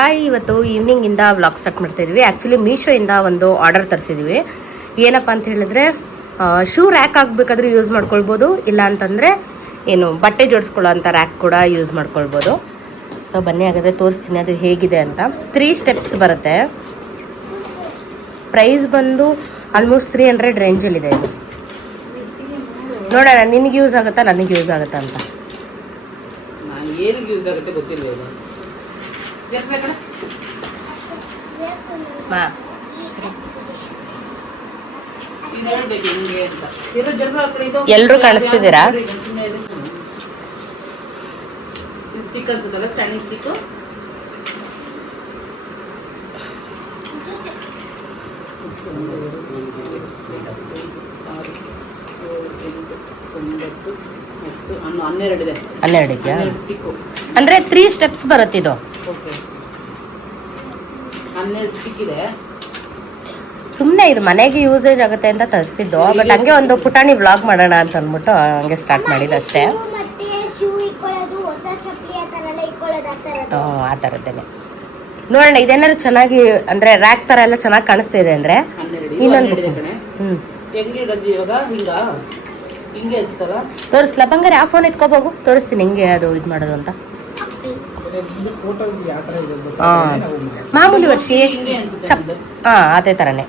Hi, ಇವತ್ತು ಈವ್ನಿಂಗಿಂದ vlog start ಮಾಡ್ತಾಯಿದ್ವಿ. Actually ಮೀಶೋಯಿಂದ ಒಂದು ಆರ್ಡರ್ ತರಿಸಿದ್ವಿ. ಏನಪ್ಪ ಅಂತ ಹೇಳಿದ್ರೆ ಶೂ ರ್ಯಾಕ್ ಆಗಬೇಕಾದ್ರೂ ಯೂಸ್ ಮಾಡ್ಕೊಳ್ಬೋದು, ಇಲ್ಲ ಅಂತಂದರೆ ಏನು ಬಟ್ಟೆ ಜೋಡಿಸ್ಕೊಳ್ಳೋ ಅಂಥ ರ್ಯಾಕ್ ಕೂಡ ಯೂಸ್ ಮಾಡ್ಕೊಳ್ಬೋದು. ಸೊ ಬನ್ನಿ ಹಾಗಾದರೆ ತೋರಿಸ್ತೀನಿ ಅದು ಹೇಗಿದೆ ಅಂತ. 3 ಸ್ಟೆಪ್ಸ್ ಬರುತ್ತೆ. ಪ್ರೈಸ್ ಬಂದು ಆಲ್ಮೋಸ್ಟ್ 300 ರೇಂಜಲ್ಲಿದೆ ಇದು. ನೋಡೋಣ ನಿನಗೆ ಯೂಸ್ ಆಗುತ್ತಾ ನನಗೆ ಯೂಸ್ ಆಗುತ್ತಾ ಅಂತ. ಏನಕ್ಕೆ ಯೂಸ್ ಆಗುತ್ತೆ ಗೊತ್ತಿಲ್ಲ. ಎಲ್ಲರೂ ಕಾಣಿಸ್ತಿದ್ದೀರಾ? ಸ್ಟಿಕ್ ಅನ್ಸುತ್ತಲ್ಲ, ಸ್ಟ್ಯಾಂಡಿಂಗ್ ಸ್ಟಿಕ್. ಅಂದ್ರೆ 3 ಸ್ಟೆಪ್ಸ್ ಬರುತ್ತೆ ಇದು. 12 ಸ್ಟಿಕ್ ಇದೆ. ಸುಮ್ಮನೆ ಇದು ಮನೆಗೆ ಯೂಸೇಜ್ ಆಗುತ್ತೆ ಅಂತ ತರಿಸಿದ್ದು. ಬಟ್ ಹಂಗೆ ಒಂದು ಪುಟಾಣಿ ವ್ಲಾಗ್ ಮಾಡೋಣ ಅಂತ ಅಂದ್ಬಿಟ್ಟು ಹಂಗೆ ಸ್ಟಾರ್ಟ್ ಮಾಡಿದ್ದು ಅಷ್ಟೇ. ಆ ಥರದ್ದೇನೆ ನೋಡೋಣ. ಇದೇನಾದ್ರು ಚೆನ್ನಾಗಿ ಅಂದರೆ ರ್ಯಾಕ್ ಥರ ಎಲ್ಲ ಚೆನ್ನಾಗಿ ಕಾಣಿಸ್ತಾ ಇದೆ ಅಂದರೆ ಇನ್ನೊಂದು ತೋರಿಸ್ಲಾ ಬಂಗಾರ? ಆ ಫೋನ್ ಎತ್ಕೋಬೋಗು, ತೋರಿಸ್ತೀನಿ ಹಿಂಗೆ ಅದು ಇದು ಮಾಡೋದು ಅಂತ. ಮಾಮೂಲಿ ವರ್ಷಿ ಅದೇ ಥರನೇ.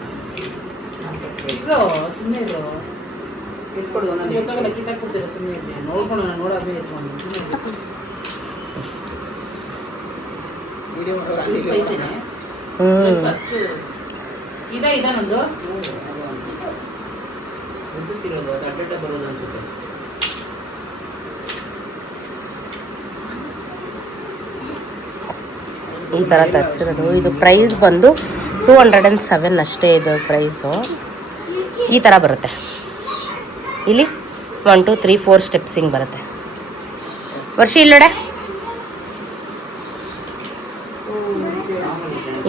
ಈ ಥರ ತರಿಸಿರೋದು. ಇದು ಪ್ರೈಸ್ ಬಂದು 207 ಅಷ್ಟೇ ಇದು ಪ್ರೈಸು. ಈ ಥರ ಬರುತ್ತೆ. ಇಲ್ಲಿ 1 2 3 4 ಸ್ಟೆಪ್ಸ್ ಹಿಂಗೆ ಬರುತ್ತೆ. ವರ್ಷ ಇಲ್ಲೋಡೆ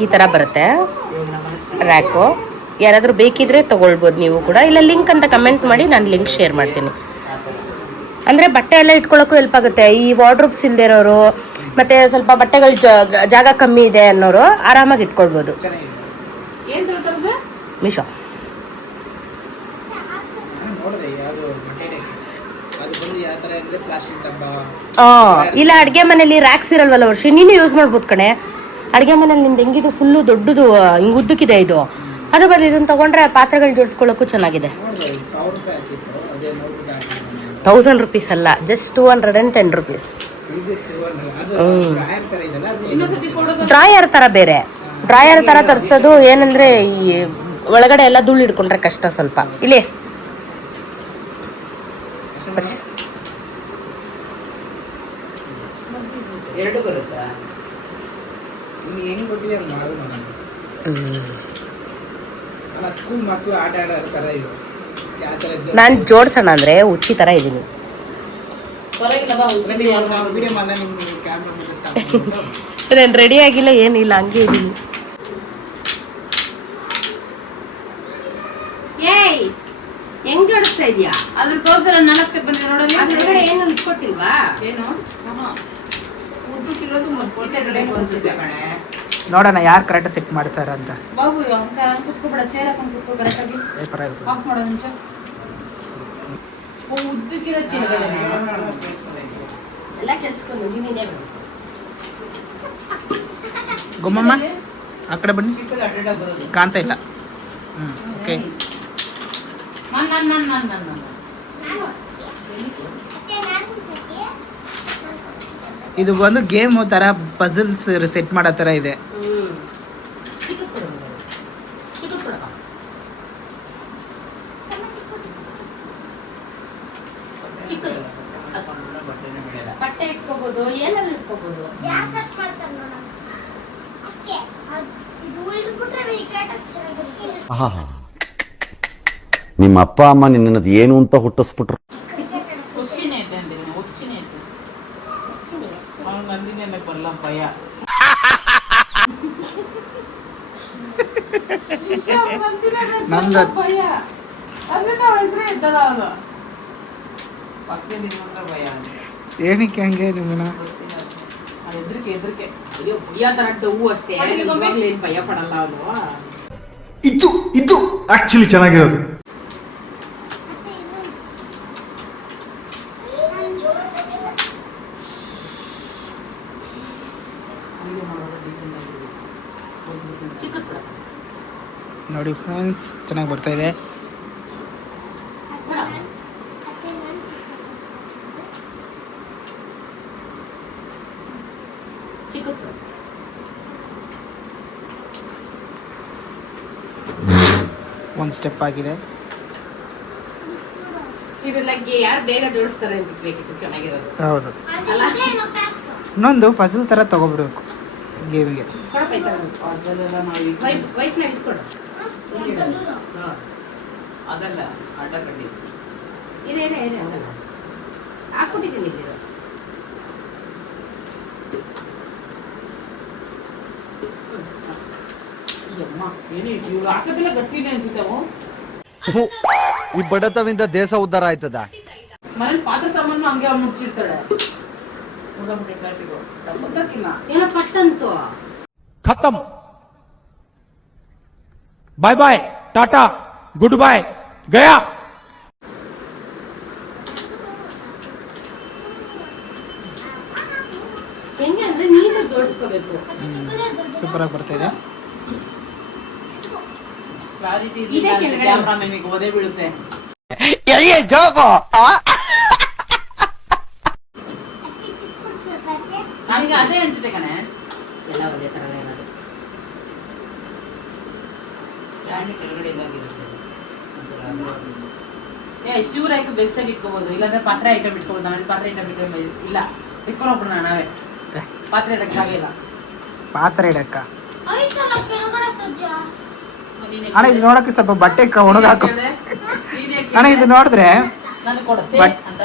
ಈ ಥರ ಬರುತ್ತೆ ರ್ಯಾಕು. ಯಾರಾದರೂ ಬೇಕಿದ್ರೆ ತೊಗೊಳ್ಬೋದು ನೀವು ಕೂಡ. ಇಲ್ಲ ಲಿಂಕ್ ಅಂತ ಕಮೆಂಟ್ ಮಾಡಿ, ನಾನು ಲಿಂಕ್ ಶೇರ್ ಮಾಡ್ತೀನಿ. ಅಂದರೆ ಬಟ್ಟೆ ಎಲ್ಲ ಇಟ್ಕೊಳ್ಳೋಕ್ಕೂ ಹೆಲ್ಪ್ ಆಗುತ್ತೆ. ಈ ವಾರ್ಡ್ರೋಬ್ಸ್ ಇಲ್ಲದೆ ಇರೋರು ಮತ್ತು ಸ್ವಲ್ಪ ಬಟ್ಟೆಗಳು ಜಾಗ ಕಮ್ಮಿ ಇದೆ ಅನ್ನೋರು ಆರಾಮಾಗಿ ಇಟ್ಕೊಳ್ಬೋದು. ಮೀಶೋ ಇಲ್ಲ ಅಡುಗೆ ಮನೇಲಿ ರ್ಯಾಕ್ಸ್ ಇರಲ್ವಲ್ಲ ವರ್ಷ, ನೀನು ಯೂಸ್ ಮಾಡ್ಬೋದು ಕಣೆ. ಅಡುಗೆ ಮನೇಲಿ ನಿಮ್ದು ಹೆಂಗಿದು ಫುಲ್ಲು ದೊಡ್ಡದು ಹಿಂಗೆ ಉದ್ದಕ್ಕಿದೆ ಇದು. ಅದು ಬದಲು ಇದನ್ನು ತೊಗೊಂಡ್ರೆ ಪಾತ್ರೆಗಳು ಜೋಡಿಸ್ಕೊಳ್ಳೋಕ್ಕೂ ಚೆನ್ನಾಗಿದೆ. 1000 ರೂಪೀಸ್ ಅಲ್ಲ, ಜಸ್ಟ್ 210 ರೂಪೀಸ್. ಡ್ರಾಯರ್ ಥರ ಬೇರೆ. ಡ್ರಾಯರ್ ಥರ ತರಿಸೋದು ಏನಂದರೆ ಈ ಒಳಗಡೆ ಎಲ್ಲ ಧೂಳು ಹಿಡ್ಕೊಂಡ್ರೆ ಕಷ್ಟ ಸ್ವಲ್ಪ. ಇಲ್ಲಿ ನಾನು ಜೋಡ್ಸೋಣ ಅಂದರೆ ಹುಚ್ಚಿ ಥರ ಇದ್ದೀನಿ. ನಾನು ರೆಡಿ ಆಗಿಲ್ಲ, ಏನಿಲ್ಲ, ಹಂಗೆ ಇದ್ದೀನಿ. ಹೆಂಗ್ ಜೋಡಿಸ್ತಾ ಇದೆಯಾ? ಅದ್ರ ತೋರಿಸಿದ್ರೆ 4 ಸ್ಟೆಪ್ ಬಂದ್ರೆ ನೋಡೋಣ. ಅದ್ರೊಳಗಡೆ ಏನು ಇಟ್ಕೊಟ್ಟಿಲ್ವಾ? ಏನು ಅನ್ಸುತ್ತೆ ಕಣೆ. ನೋಡೋಣ ಯಾರು ಕರೆಕ್ಟ್ ಸೆಟ್ ಮಾಡ್ತಾರ ಅಂತ. ಬಾಬು ಕುತ್ಕೋಬೇಡ, ಚೇರ್ ಹಾಕೊಂಡು ಕುತ್ಕೋ ಕರೆಕ್ಟಾಗಿ. ಆಫ್ ಮಾಡೋ ನಿಮಿಷ. ಉದ್ದಕ್ಕಿರತ್ತೆ ಎಲ್ಲ ಕೆಲ್ಸಕ್ಕೊಂದು ನೀನೇ ಗೊಮ್ಮಮ್ಮ ಆ ಕಡೆ ಬನ್ನಿ, ಕಾಣ್ತಾ ಇಲ್ಲ. ಓಕೆ, ಇದು ಒಂದು ಗೇಮ್ ತರ ಪಜಲ್ಸ್ ಸೆಟ್ ಮಾಡೋ ತರ ಇದೆ. ಬಟ್ಟೆ ಇಟ್ಕೋಬಹುದು, ಏನೆಲ್ಲ ಇಟ್ಕೋಬಹುದು. ನಿಮ್ಮ ಅಪ್ಪ ಅಮ್ಮ ನಿನ್ನದು ಏನು ಅಂತ ಹುಟ್ಟಿಸ್ಬಿಟ್ರು. ಬರಲ್ಲ ಭಯ. ನಂದು ಭಯ ಅದನ್ನ ಹೆಸರೇ ಇದ್ದಲ್ಲ ಅವನು. ಪಕ್ಕದಿಂದ ಭಯ ಏನಕ್ಕೆ ಹಂಗೆ ನಿಮ್ಮನ್ನ ಹೆದರಿಕೆ ಅಯ್ಯೋ ಭಯ ತರ ಡವ್ವು ಅಷ್ಟೇ, ನಿಜವಾಗ್ಲೂ ಏನ್ ಭಯ ಪಡಲ್ಲ ಅವನು. ಇದು ಆಕ್ಚುಲಿ ಚೆನ್ನಾಗಿರೋದು. ನೋಡಿ ಫ್ರೆಂಡ್ಸ್, ಚೆನ್ನಾಗಿ ಬರ್ತಾ ಇದೆ. ಒಂದು ಸ್ಟೆಪ್ ಆಗಿದೆ. ಇದೆಲ್ಲಗೆ ಯಾರು ಬೇಗ ಜೋಡಿಸ್ತಾರೆ ಅಂತ ಬೇಕಿತ್ತು, ಚೆನ್ನಾಗಿರೋದು. ಹೌದು, ಅಲ್ಲ ಇನ್ನೊಂದು ಪಜಲ್ ಥರ ತಗೊಬಿಡ್ಬೇಕು ಗೇಮಿಗೆ. ವೈಷ್ಣವ್ ಇಟ್ಕೊಡು. ಅದಲ್ಲ ಅಡ್ಡ ಕಡ್ಡಿ ಏನೇ ಅದಲ್ಲ ಹಾಕ್ಬಿಟ್ಟಿದ್ದೀನಿ ಇಲ್ಲಿ. ಇವ್ರು ಹಾಕೋದಿಲ್ಲ ಗಟ್ಟಿನೇ ಅನ್ಸುತ್ತವು. ಈ ಬಡತವಿಂದ ದೇಶ ಉದ್ಧಾರ ಆಯ್ತದ. ಮನೇಲಿ ಪಾತ್ರೆ ಸಾಮಾನು ಹಂಗೆ ಅವ್ನು ಮುಚ್ಚಿರ್ತಾಳೆ. ಗೊತ್ತಾಗಿಲ್ಲ ಏನೋ ಪಟ್ಟಂತು. ಖತಮ್. ಬಾಯ್ ಬಾಯ್, ಟಾಟಾ, ಗುಡ್ ಬಾಯ್, ಗಯಾ. ಹೆಂಗೆ ಅಂದ್ರೆ ನೀನೇ ಜೋಡಿಸ್ಕೋಬೇಕು. ಸೂಪರ್ ಆಗಿ ಬರ್ತಾ ಇದೆ. ಕ್ಲಾರಿಟಿ ಇದೆ ಕೆಳಗಡೆ. ಕ್ಯಾಮ್ರಾಮನ್ನಿಗೆ ಓದೇ ಬೀಳುತ್ತೆ. ನನಗೆ ಅದೇ ಅನ್ಸುತ್ತೆ ಕಣೆ. ಎಲ್ಲ ಒಂದೇ ತರನೇ ಇರೋದು. ಕ್ಯಾಮ್ರಾ ಕೆಳಗಡೆ ಇದಾಗಿರುತ್ತೆ. ಶಿವರ ಐಟಮ್ ಬೆಸ್ಟ್ ಆಗಿ ಇಟ್ಕೋಬಹುದು, ಇಲ್ಲಾಂದ್ರೆ ಪಾತ್ರೆ ಐಟಮ್ ಇಟ್ಕೋಬಹುದು. ನಾವೇನು ಪಾತ್ರೆ ಐಟಮ್ ಇಟ್ಕೊಂಡು ಇಲ್ಲ ಇಟ್ಕೊಂಡು ಹೋಗ್ಬಿಡೋಣ ನಾವೇ. ಪಾತ್ರೆ ಇಡಕ್ಕೆ ಆಗಿಲ್ಲ. ಪಾತ್ರೆ ಇಡಕ್ಕ ಅಣ್ಣ, ಇದು ನೋಡಕ್ಕೆ ಸ್ವಲ್ಪ ಬಟ್ಟೆ ಒಣಗಾಕು ಅಣ್ಣ. ಇದು ನೋಡಿದ್ರೆ ನನಗೆ ಕೊಡುತ್ತೆ ಅಂತ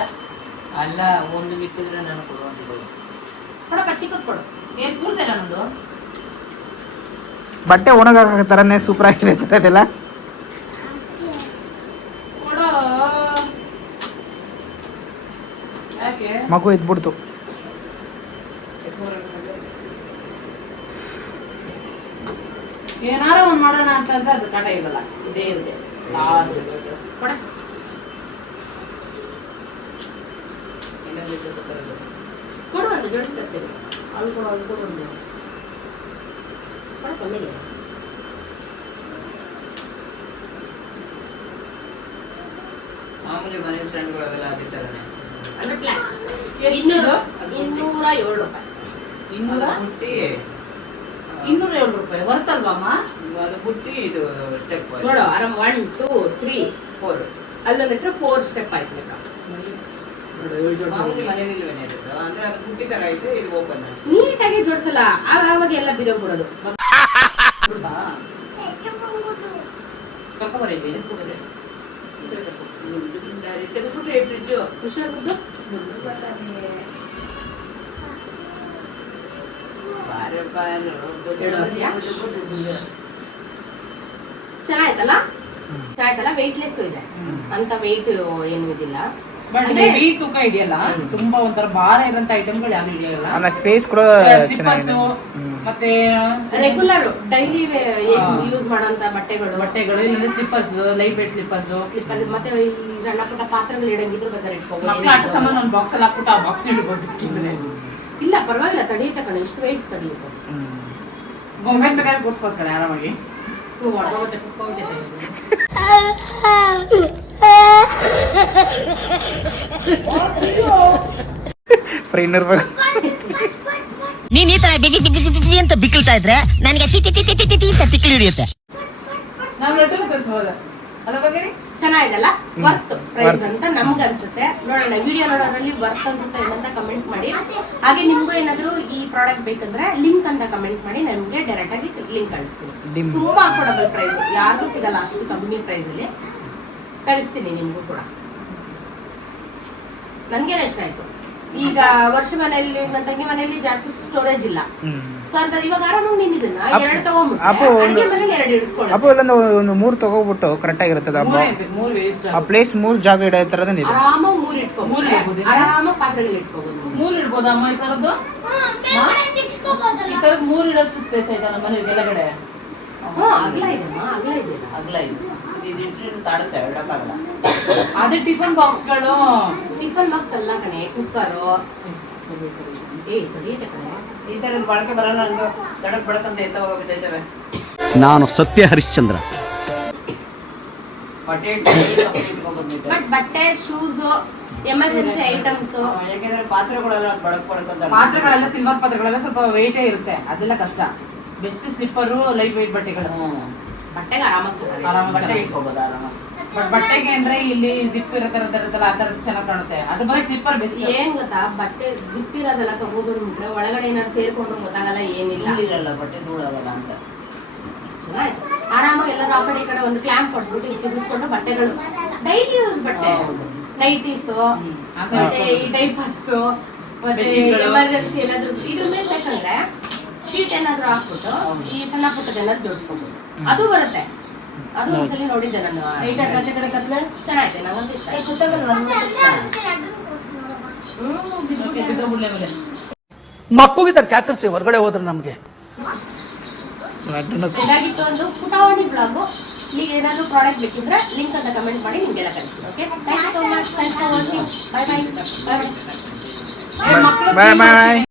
ಅಲ್ಲ, ಒಂದು ಮಿಕ್ಕಿದ್ರೆ ನಾನು ಕೊಡುವಂತಿಲ್ಲ. ಕೊಡಕ್ಕ ಚಿಕ್ಕದ್ ಕೊಡು. ಏನ್ ಕೂರ್ದೆ ನನ್ನದು ಬಟ್ಟೆ ಒಣಗಾಕ ಥರನೇ ಸೂಪರ್ ಆಗಿದೆ ಇದೆಲ್ಲ. ಕೊಡೋ. ಯಾಕೆ ಮಗು ಇದ್ಬಿಡ್ತು. ಏನಾರ ಒಂದ್ ಮಾಡೋಣ ಅಂತಂದ್ರೆ ಅದು ಕಾಟ ಇರಲ್ಲ, ಇದೇ ಇರುತ್ತೆ. ಕೊಡ. ಕೊಡು ಅಂತ ಜೋಡಿಸ್ಕೊಳ್ತೇವೆ. ಅಲ್ಲಿ ಕೊಡು ಒಂದು ಕಮ್ಮಿಗೆ. ಮಾಮೂಲಿ ಮನೆ ಸ್ಟ್ಯಾಂಡ್ಗಳೆಲ್ಲ ಅದೇ ಥರನೇ. ಅಂದ್ರೆ ಕ್ಲಾಸ್ 207 ರೂಪಾಯಿ. 207 ರೂಪಾಯಿ ಹೊರ್ತಲ್ವಾ ಅಮ್ಮ? ಅದು ಬುಟ್ಟಿ, ಇದು ಸ್ಟೆಪ್ ನೋಡು, ಆರಾಮ್ 1 2 3 4. ಅಲ್ಲೊಂದಿಟ್ರೆ 4 ಸ್ಟೆಪ್ ಆಯ್ತು ಲೆಕ್ಕ. ಮಾಮೂಲಿ ಮನೇಲಿ ಇಲ್ವೇನೆ ಇರುತ್ತೆ, ಅಂದ್ರೆ ಅದು ಬುಟ್ಟಿ ತರ ಐತೆ, ಇದು ಓಪನ್. ನೀಟಾಗಿ ಜೋಡಿಸಲ್ಲ, ಆವಾಗ ಎಲ್ಲ ಬಿದೋಗ್ಬಿಡೋದು. ಕರ್ಕೊಂಬರಿ ತೆಗೆಸ್ಬಿಟ್ರೆ ಫ್ರಿಜ್ಜು ಹುಷಾರ್ಬಿದ್ದು ಚೆನ್ನಾಯ್ತಲ್ಲ. ವೆಯ್ಟ್ಲೆಸ್ ಇದೆ ಅಂತ, ವೆಯ್ಟ್ ಏನು ಇದಿಲ್ಲ. ಹೆವಿ ತೂಕ ಹಿಡಿಯಲ್ಲ. ತುಂಬಾ ಒಂಥರ ಭಾರ ಇರೋಂತ ಐಟಮ್ಗಳು ಯಾರು ಹಿಡಿಯಲ್ಲ. ಸ್ಪೇಸ್ ಕೂಡ ಸ್ಲಿಪ್ಪರ್ಸ್ ಮತ್ತೆ ರೆಗ್ಯುಲರ್ ಡೈಲಿ ಯೂಸ್ ಮಾಡೋಂತ ಬಟ್ಟೆಗಳು ಇಲ್ಲಾಂದ್ರೆ ಸ್ಲಿಪ್ಪರ್ಸ್, ಲೈಟ್ ವೇಟ್ ಸ್ಲಿಪ್ಪರ್ಸ್, ಮತ್ತೆ ಈ ಸಣ್ಣ ಪುಟ್ಟ ಪಾತ್ರೆಗಳು ಇಡಂಗಿದ್ರು ಬೇಕಾದ್ರೆ ಇಟ್ಕೋಬಹುದು. ಮಕ್ಳು ಆಟ ಸಾಮಾನು ಒಂದು ಬಾಕ್ಸ್ ಅಲ್ಲಿ ಹಾಕ್ಬಿಟ್ಟು ಆ ಬಾಕ್ಸ್ ಇಟ್ಕೊಂಡಿದ್ರೆ ಇಲ್ಲ ಪರವಾಗಿಲ್ಲ, ತಡೆಯುತ್ತೆ ಕಣ, ಇಷ್ಟು ವೆಯ್ಟ್ ತಡೆಯುತ್ತೆ. ಗೊಂಬೆ ಬೇಕಾದ್ರೆ ಕೂರ್ಸ್ಬೋದು ಕಡೆ ಆರಾಮಾಗಿ. ಹೊಡ್ಕೋಗುತ್ತೆ, ಕುತ್ಕೊಂಡ್ಬಿಟ್ಟಿದೆ. ನೀನ್ ಈ ತರ ಬಿಗಿ ಅಂತ ಬಿಕ್ಕಳ್ತಾ ಇದ್ರೆ ನನಗೆ ತಿಕ್ಕಿ ಹಿಡಿಯುತ್ತೆ. ನಾವು ಲೆಟರ್ ಕಳಿಸ್ಬೋದ ಅದ್ರ ಬಗ್ಗೆ ಚೆನ್ನಾಗಿದಲ್ಲ, ವರ್ತ್ ಪ್ರೈಸ್ ಅಂತ ನಮ್ಗೆ ಅನ್ಸುತ್ತೆ. ನೋಡೋಣ, ವಿಡಿಯೋ ನೋಡೋದ್ರಲ್ಲಿ ವರ್ತ್ ಅನ್ಸುತ್ತೆ ಏನಂತ ಕಮೆಂಟ್ ಮಾಡಿ. ಹಾಗೆ ನಿಮ್ಗೂ ಏನಾದ್ರು ಈ ಪ್ರಾಡಕ್ಟ್ ಬೇಕಂದ್ರೆ ಲಿಂಕ್ ಅಂತ ಕಮೆಂಟ್ ಮಾಡಿ, ನಮ್ಗೆ ಡೈರೆಕ್ಟ್ ಆಗಿ ಲಿಂಕ್ ಕಳಿಸ್ತೀನಿ. ತುಂಬಾ ಅಫೋರ್ಡಬಲ್ ಪ್ರೈಸ್, ಯಾರಿಗೂ ಸಿಗಲ್ಲ ಅಷ್ಟು ಕಮ್ಮಿ ಪ್ರೈಸ್ ಅಲ್ಲಿ. ಕಳಿಸ್ತೀನಿ ನಿಮ್ಗೂ ಕೂಡ. ನನ್ಗೇನು ಇಷ್ಟ ಆಯ್ತು. ಈಗ ವರ್ಷ ಮನೆಯಲ್ಲಿ ನನ್ನ ತಂಗಿ ಮನೆಯಲ್ಲಿ ಜಾಸ್ತಿ ಸ್ಟೋರೇಜ್ ಇಲ್ಲ, ಸೊ ಅಂತ ಇವಾಗ ಆರಾಮಾಗಿ ನೀನ್ ಇದನ್ನ 2 ತಗೊಂಡ್ಬಿಟ್ಟು ಅಡಿಗೆ ಮನೇಲಿ 2 ಇಡಿಸ್ಕೊಳ್ಳಿ. ಅಪ್ಪ ಇಲ್ಲೊಂದು 3 ತಗೋಬಿಟ್ಟು ಕರೆಕ್ಟ್ ಆಗಿರ್ತದೆ. ಮೂರು ವೇಸ್ಟ್ ಆ ಪ್ಲೇಸ್ 3 ಜಾಗ ಇಡೋ ಥರನೇ ಇದೆ. ಆರಾಮಾಗಿ 3 ಇಟ್ಕೋಬಹುದು. ಮೂರು ಇಡ್ಬೋದು. ಆರಾಮಾಗಿ ಪಾತ್ರೆಗಳು ಇಟ್ಕೋಬಹುದು. 3 ಇಡ್ಬೋದಮ್ಮ ಈ ತರದ್ದು? ಈ ತರದ್ 3 ಇಡೋಷ್ಟು ಸ್ಪೇಸ್ ಆಯ್ತಾ ನಮ್ಮ ಮನೆ ಕೆಳಗಡೆ. ಅಗಲ ಇದೆಯಮ್ಮ, ಅಗಲ ಇದೆ. ಅಗಲ ಇದು ಇಟ್ರೆ ತಾಡುತ್ತೆ, ಇಡಕ್ಕಾಗಲ್ಲ. ಅದೇ ಟಿಫನ್ ಬಾಕ್ಸ್ಗಳು. ಟಿಫನ್ ಬಾಕ್ಸ್ ಅಲ್ಲ ಕಣೆ, ಕುಕ್ಕರು. ತೊಳಿಯುತ್ತೆ ಕಣೆ. ಈ ತರದ ಬಳಕೆ ಬರಲ್ಲ ಅಂದು ದಡಕ್ ಬಡಕಂತ ಎತ್ತ ಹೋಗ್ಬಿಟ್ಟೈತವೆ. ನಾನು ಸತ್ಯ ಹರಿಶ್ಚಂದ್ರ. ಬಟ್ಟೆ ಇಟ್ಕೊಬೋದು. ಬಟ್ ಬಟ್ಟೆ, ಶೂಸ್, ಎಮರ್ಜೆನ್ಸಿ ಐಟಮ್ಸ್. ಯಾಕೆಂದ್ರೆ ಪಾತ್ರೆಗಳೆಲ್ಲ ಬಡಕಂತ. ಪಾತ್ರೆಗಳೆಲ್ಲ ಸಿಲ್ವರ್ ಪಾತ್ರೆಗಳೆಲ್ಲ ಸ್ವಲ್ಪ ವೆಯ್ಟೇ ಇರುತ್ತೆ, ಅದೆಲ್ಲ ಕಷ್ಟ. ಬೆಸ್ಟ್ ಸ್ಲಿಪ್ಪರು, ಲೈಟ್ ವೆಯ್ಟ್ ಬಟ್ಟೆಗಳು. ಬಟ್ಟೆಗೆ ಆರಾಮಾಗಿ ಬಟ್ಟೆ ಇಟ್ಕೋಬಹುದು ಆರಾಮಾಗಿ. ಬಟ್ ಬಟ್ಟೆಗೆ ಅಂದ್ರೆ ಇಲ್ಲಿ ಜಿಪ್ ಇರುತ್ತಲ್ಲ ಆ ತರದ್ ಚೆನ್ನಾಗಿ ಕಾಣುತ್ತೆ. ಅದು ಬರೀ ಸ್ಲಿಪ್ಪರ್ ಬೆಸ್ಟ್. ಏನ್ ಗೊತ್ತಾ, ಬಟ್ಟೆ ಜಿಪ್ ಇರೋದೆಲ್ಲ ತಗೋಬಂದ್ಬಿಟ್ರೆ ಒಳಗಡೆ ಏನಾದ್ರು ಸೇರ್ಕೊಂಡ್ರು ಗೊತ್ತಾಗಲ್ಲ, ಏನಿಲ್ಲ. ಇರಲ್ಲ ಬಟ್ಟೆ ಧೂಳಾಗಲ್ಲ ಅಂತ. ಚೆನ್ನಾಯ್ತು. ಆರಾಮಾಗಿ ಎಲ್ಲರೂ ಆ ಕಡೆ ಈ ಕಡೆ ಒಂದು ಕ್ಲ್ಯಾಂಪ್ ಕೊಟ್ಬಿಟ್ಟು ಸಿಗಿಸ್ಕೊಂಡು ಬಟ್ಟೆಗಳು ಡೈಲಿ ಯೂಸ್ ಬಟ್ಟೆ, ನೈಟೀಸು, ಮತ್ತೆ ಈ ಡೈಪರ್ಸ್, ಮತ್ತೆ ಎಮರ್ಜೆನ್ಸಿ ಏನಾದ್ರು ಇದ್ರ ಮೇಲೆ ಬೇಕಂದ್ರೆ ಶೀಟ್ ಏನಾದ್ರು ಹಾಕ್ಬಿಟ್ಟು ಈ ಸಣ್ಣ ಪುಟ್ಟದ ಏನಾದ್ರು ಜೋಡಿಸ್ಕೊಬೋದು, ಅದು ಬರುತ್ತೆ. ಅದು ಒಂದ್ಸಲಿ ನೋಡಿದ್ದೆ ನಾನು. ಚೆನ್ನಾಗಿದೆ, ನಂಗೊಂದು ಇಷ್ಟ ಆಯ್ತು. ಮಕ್ಕಳಿದ್ದಾರೆ ಕ್ಯಾಕರ್ಸಿ ಹೊರಗಡೆ ಹೋದ್ರೆ ನಮ್ಗೆ ಇದಾಗಿತ್ತು ಒಂದು ಪುಟಾವಣಿ ಬ್ಲಾಗು. ಈಗ ಏನಾದ್ರು ಪ್ರಾಡಕ್ಟ್ ಬೇಕಿದ್ರೆ ಲಿಂಕ್ ಅಂತ ಕಮೆಂಟ್ ಮಾಡಿ ನಿಮ್ಗೆಲ್ಲ ಕಳಿಸ್ತೀನಿ. Okay, thank you so much. Thanks for watching. Bye bye. Bye bye.